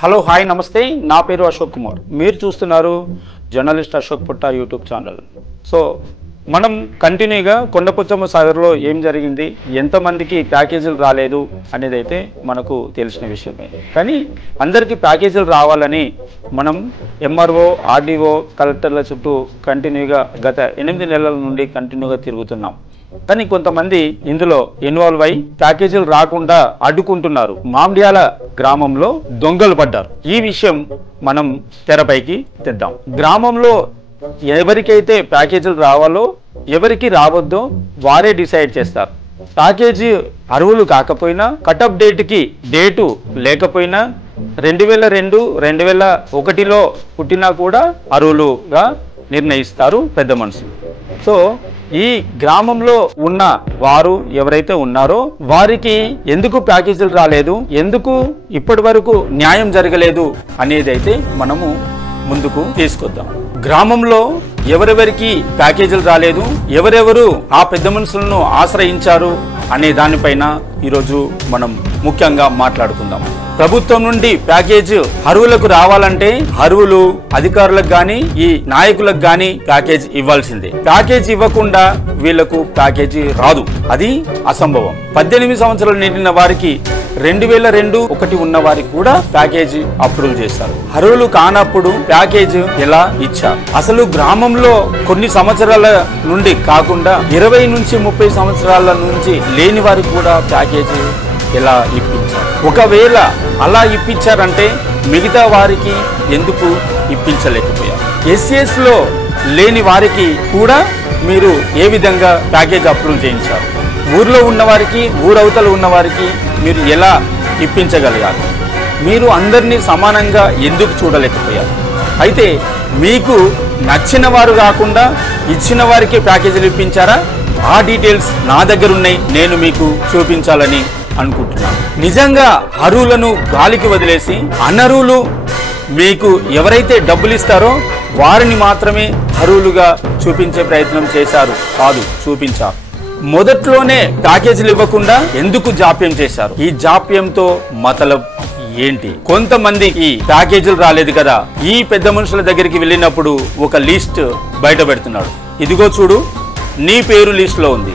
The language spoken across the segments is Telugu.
హలో హాయ్ నమస్తే నా పేరు అశోక్ కుమార్ మీరు చూస్తున్నారు జర్నలిస్ట్ అశోక్ పుట్ట యూట్యూబ్ ఛానల్ సో మనం కంటిన్యూగా కొండపోచమ్మ సాగర్లో ఏం జరిగింది ఎంతమందికి ప్యాకేజీలు రాలేదు అనేది అయితే మనకు తెలిసిన విషయమే కానీ అందరికీ ప్యాకేజీలు రావాలని మనం ఎంఆర్ఓ ఆర్డీఓ కలెక్టర్ల చుట్టూ కంటిన్యూగా గత 8 నెలల నుండి కంటిన్యూగా తిరుగుతున్నాం కానీ కొంతమంది ఇందులో ఇన్వాల్వ్ అయి ప్యాకేజీలు రాకుండా అడ్డుకుంటున్నారు మామిడియాల గ్రామంలో దొంగలు పడ్డారు ఈ విషయం మనం తెరపైకి తెద్దాం గ్రామంలో ఎవరికైతే ప్యాకేజీలు రావాలో ఎవరికి రావద్దో వారే డిసైడ్ చేస్తారు ప్యాకేజీ అర్హులు కాకపోయినా కటప్ డేట్కి డేటు లేకపోయినా 2002 2001లో పుట్టినా కూడా అర్హులుగా నిర్ణయిస్తారు పెద్ద మనుషులు సో ఈ గ్రామంలో ఉన్న వారు ఎవరైతే ఉన్నారో వారికి ఎందుకు ప్యాకేజీలు రాలేదు ఎందుకు ఇప్పటి వరకు న్యాయం జరగలేదు అనేది అయితే మనము ముందుకు తీసుకొద్దాం గ్రామంలో ఎవరెవరికి ప్యాకేజీలు రాలేదు ఎవరెవరు ఆ పెద్ద మనుషులను ఆశ్రయించారు అనే దానిపైన ఈరోజు మనం ముఖ్యంగా మాట్లాడుకుందాం ప్రభుత్వం నుండి ప్యాకేజ్ అర్హులకు రావాలంటే అర్హులు అధికారులకు గాని ఈ నాయకులకు గాని ప్యాకేజ్ ఇవ్వాల్సిందే ప్యాకేజ్ ఇవ్వకుండా వీళ్లకు ప్యాకేజీ రాదు అది అసంభవం 18 సంవత్సరాలు నిండిన వారికి 2002 ఉన్న వారికి కూడా ప్యాకేజీ అప్రూవ్ చేస్తారు అర్హులు కానప్పుడు ప్యాకేజ్ ఎలా ఇచ్చారు అసలు గ్రామంలో కొన్ని సంవత్సరాల నుండి కాకుండా 20 నుంచి 30 సంవత్సరాల నుంచి లేని వారికి కూడా ప్యాకేజీ ఎలా ఇప్పించారు ఒకవేళ అలా ఇప్పించారంటే మిగతా వారికి ఎందుకు ఇప్పించలేకపోయారు ఎస్సీఎస్ లో లేని వారికి కూడా మీరు ఏ విధంగా ప్యాకేజ్ అప్రూవ్ చేయించారు ఊర్లో ఉన్న వారికి ఊరవతల ఉన్న వారికి మీరు ఎలా ఇప్పించగలిగారు మీరు అందరినీ సమానంగా ఎందుకు చూడలేకపోయారు అయితే మీకు నచ్చిన వారు కాకుండా ఇచ్చిన వారికి ప్యాకేజీలు ఇప్పించారా ఆ డీటెయిల్స్ నా దగ్గర ఉన్నాయి నేను మీకు చూపించాలని అనుకుంటున్నాను నిజంగా అర్హులను గాలికి వదిలేసి అనర్హులు మీకు ఎవరైతే డబ్బులు ఇస్తారో వారిని మాత్రమే అర్హులుగా చూపించే ప్రయత్నం చేశారు కాదు చూపించారు మొదట్లోనే ప్యాకేజీలు ఇవ్వకుండా ఎందుకు జాప్యం చేశారు ఈ జాప్యంతో మతలబ్ ఏంటి కొంతమందికి ప్యాకేజీలు రాలేదు కదా ఈ పెద్ద మనుషుల దగ్గరికి వెళ్ళినప్పుడు ఒక లిస్ట్ బయట పెడుతున్నాడు ఇదిగో చూడు నీ పేరు లిస్ట్ లో ఉంది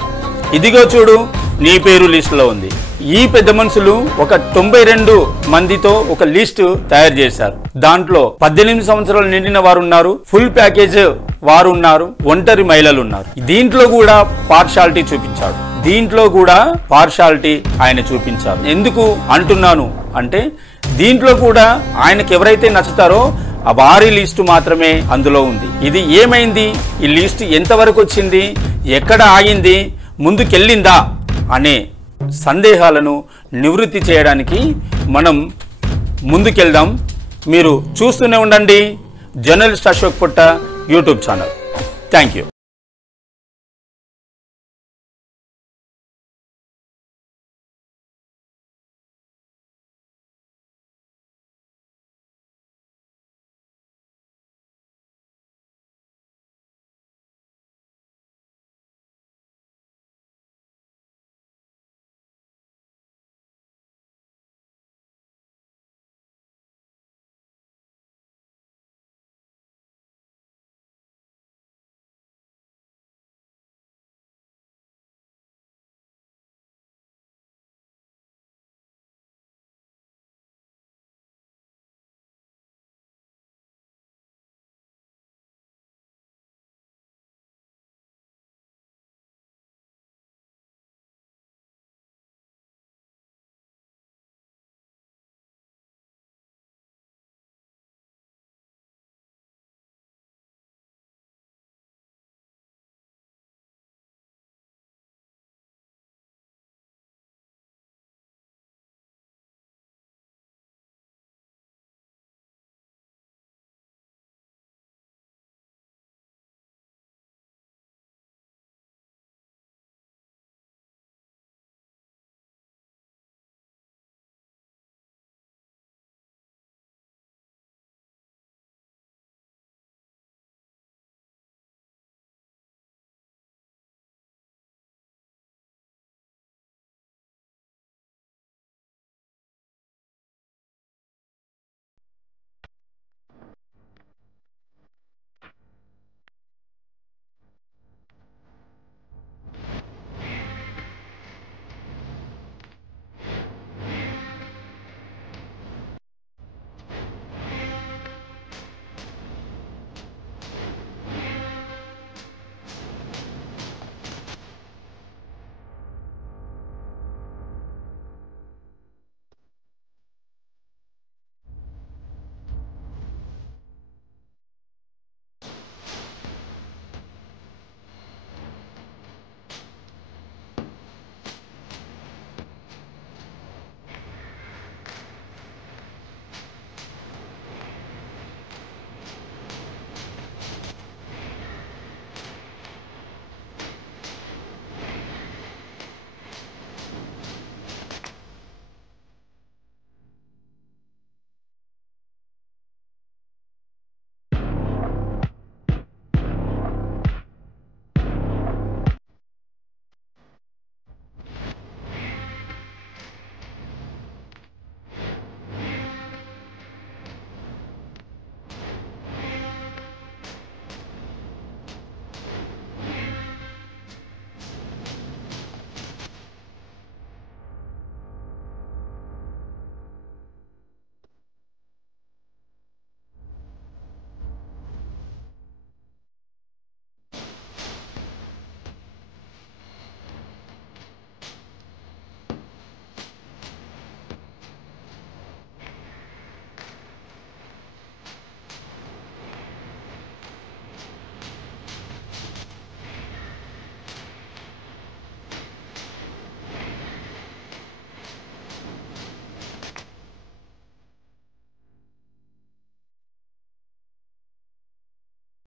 ఇదిగో చూడు నీ పేరు లిస్ట్ లో ఉంది ఈ పెద్ద మనుషులు ఒక 92 మందితో ఒక లిస్ట్ తయారు చేశారు దాంట్లో 18 సంవత్సరాలు నిండిన వారు ఉన్నారు ఫుల్ ప్యాకేజ్ వారు ఉన్నారు ఒంటరి మహిళలు ఉన్నారు దీంట్లో కూడా పార్షాలిటీ చూపించాడు దీంట్లో కూడా పార్షాలిటీ ఆయన చూపించారు ఎందుకు అంటున్నాను అంటే దీంట్లో కూడా ఆయనకి ఎవరైతే నచ్చుతారో ఆ వారి లిస్టు మాత్రమే అందులో ఉంది ఇది ఏమైంది ఈ లిస్ట్ ఎంతవరకు వచ్చింది ఎక్కడ ఆగింది ముందుకెళ్ళిందా అనే సందేహాలను నివృత్తి చేయడానికి మనం ముందుకెళ్దాం మీరు చూస్తూనే ఉండండి జర్నలిస్ట్ అశోక్ పుట్ట యూట్యూబ్ ఛానల్ థ్యాంక్ యూ